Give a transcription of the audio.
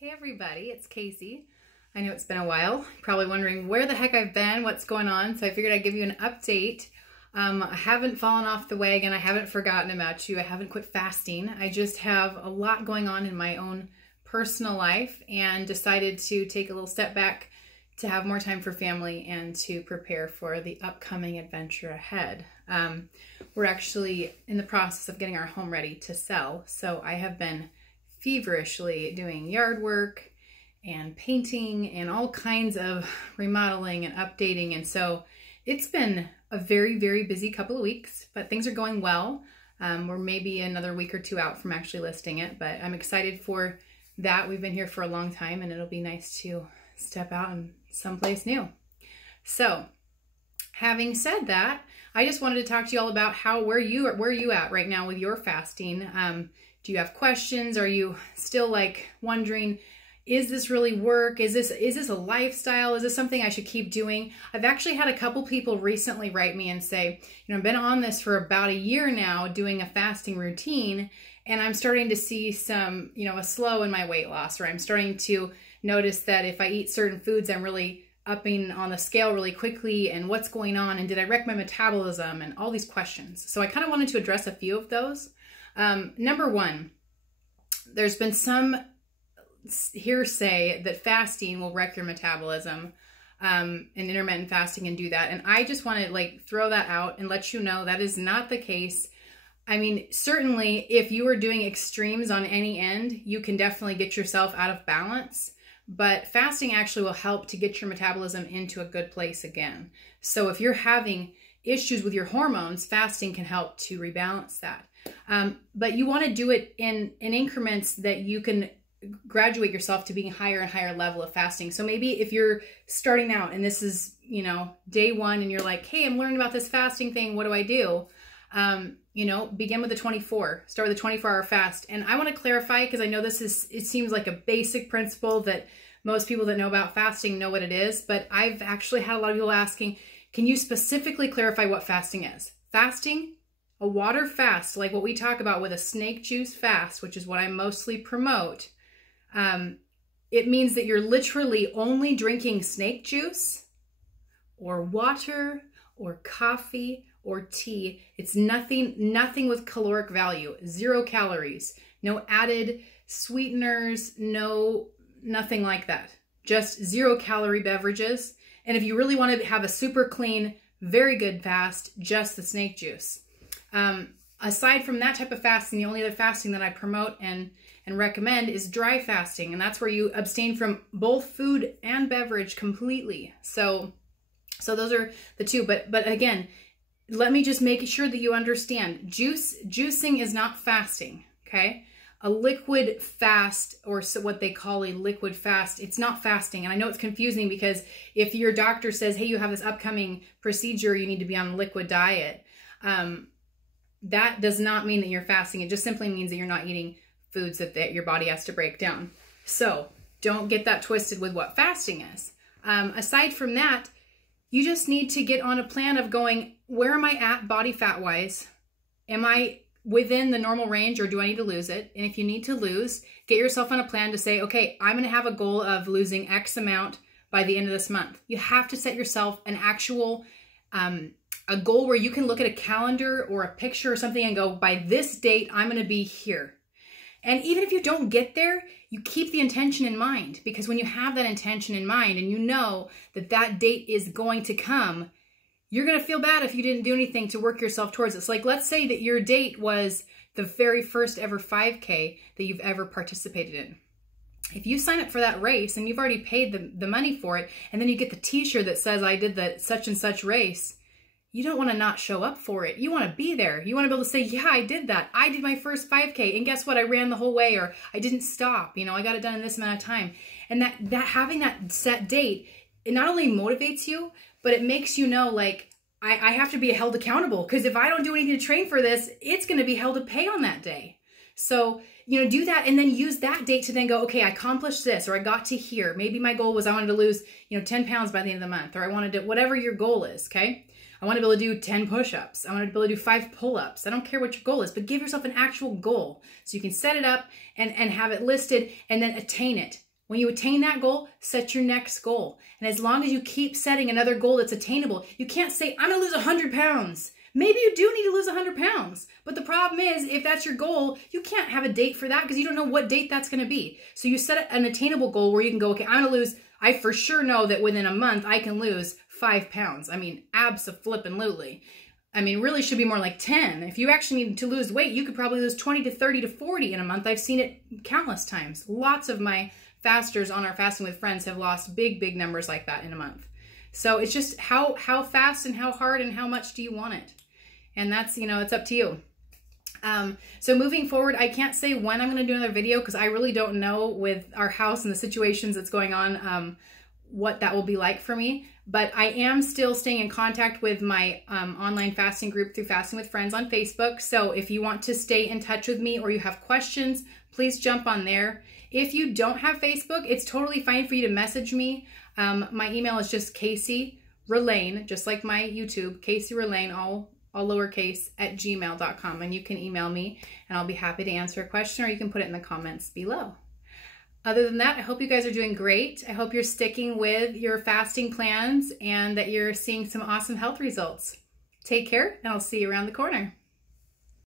Hey everybody, it's Casey. I know it's been a while, probably wondering where the heck I've been, what's going on, so I figured I'd give you an update. I haven't fallen off the wagon, I haven't forgotten about you, I haven't quit fasting. I just have a lot going on in my own personal life and decided to take a little step back to have more time for family and to prepare for the upcoming adventure ahead. We're actually in the process of getting our home ready to sell, so I have been feverishly doing yard work and painting and all kinds of remodeling and updating, and so it's been a very, very busy couple of weeks, but things are going well. We're maybe another week or two out from actually listing it, but I'm excited for that. We've been here for a long time and it'll be nice to step out in someplace new. So having said that, I just wanted to talk to you all about where are you at right now with your fasting. Do you have questions? Are you still like wondering, is this really work? Is this a lifestyle? Is this something I should keep doing? I've actually had a couple people recently write me and say, I've been on this for about a year now doing a fasting routine, and I'm starting to see some, a slow in my weight loss, or I'm starting to notice that if I eat certain foods, I'm really upping on the scale really quickly, and what's going on, and did I wreck my metabolism, and all these questions. So I kind of wanted to address a few of those. Number one, there's been some hearsay that fasting will wreck your metabolism, and intermittent fasting can do that. And I just want to throw that out and let you know that is not the case. I mean, certainly if you are doing extremes on any end, you can definitely get yourself out of balance, but fasting actually will help to get your metabolism into a good place again. So if you're having issues with your hormones, fasting can help to rebalance that. But you want to do it in increments that you can graduate yourself to being higher and higher level of fasting. So maybe if you're starting out and this is, day one, and you're like, hey, I'm learning about this fasting thing, what do I do? Begin with the 24, start with a 24-hour fast. And I want to clarify, because I know it seems like a basic principle that most people that know about fasting know what it is, but I've actually had a lot of people asking, can you specifically clarify what fasting is? Fasting, a water fast, like what we talk about with a snake juice fast, which is what I mostly promote, it means that you're literally only drinking snake juice or water or coffee or tea. It's nothing with caloric value, 0 calories, no added sweeteners, nothing like that. Just 0 calorie beverages. And if you really want to have a super clean, very good fast, just the snake juice. Aside from that type of fasting, the only other fasting that I promote and recommend is dry fasting. And that's where you abstain from both food and beverage completely. So those are the two. But again, let me just make sure that you understand. Juicing is not fasting, okay? A liquid fast, or what they call a liquid fast, it's not fasting. And I know it's confusing because if your doctor says, hey, you have this upcoming procedure, you need to be on a liquid diet, that does not mean that you're fasting. It just simply means that you're not eating foods that your body has to break down. So don't get that twisted with what fasting is. Aside from that, you just need to get on a plan of going, where am I at body fat wise? Am I within the normal range, or do I need to lose it? And if you need to lose, get yourself on a plan to say, okay, I'm going to have a goal of losing X amount by the end of this month. You have to set yourself an actual a goal where you can look at a calendar or a picture or something and go, by this date, I'm going to be here. And even if you don't get there, you keep the intention in mind, because when you have that intention in mind and you know that that date is going to come, you're going to feel bad if you didn't do anything to work yourself towards it. So let's say that your date was the very first ever 5K that you've ever participated in. If you sign up for that race and you've already paid the money for it, and then you get the t-shirt that says I did the such and such race, you don't want to not show up for it. You want to be there. You want to be able to say, yeah, I did that. I did my first 5K, and guess what? I ran the whole way, or I didn't stop. I got it done in this amount of time. And that having that set date, it not only motivates you, but it makes you know, I have to be held accountable, because if I don't do anything to train for this, it's going to be held to pay on that day. So, do that, and then use that date to then go, okay, I accomplished this, or I got to here. Maybe my goal was I wanted to lose, 10 pounds by the end of the month, or I wanted to, whatever your goal is, okay? I want to be able to do 10 push-ups. I want to be able to do 5 pull-ups. I don't care what your goal is, but give yourself an actual goal so you can set it up and have it listed and then attain it. When you attain that goal, set your next goal. And as long as you keep setting another goal that's attainable, you can't say, I'm gonna lose 100 pounds. Maybe you do need to lose 100 pounds. But the problem is, if that's your goal, you can't have a date for that because you don't know what date that's gonna be. So you set an attainable goal where you can go, okay, I'm gonna lose, I for sure know that within a month I can lose 5 pounds. I mean, abso-flippin'-lutely. I mean, really should be more like 10. If you actually need to lose weight, you could probably lose 20 to 30 to 40 in a month. I've seen it countless times. Lots of my fasters on our Fasting with Friends have lost big, big numbers like that in a month. So it's just how fast and how hard and how much do you want it? And that's, it's up to you. So moving forward, I can't say when I'm going to do another video because I really don't know with our house and the situations that's going on, what that will be like for me. But I am still staying in contact with my online fasting group through Fasting with Friends on Facebook. So if you want to stay in touch with me or you have questions, please jump on there. If you don't have Facebook, it's totally fine for you to message me. My email is just Casey Relane, just like my YouTube, Casey Relane, all lowercase, @gmail.com. And you can email me and I'll be happy to answer a question, or you can put it in the comments below. Other than that, I hope you guys are doing great. I hope you're sticking with your fasting plans and that you're seeing some awesome health results. Take care, and I'll see you around the corner.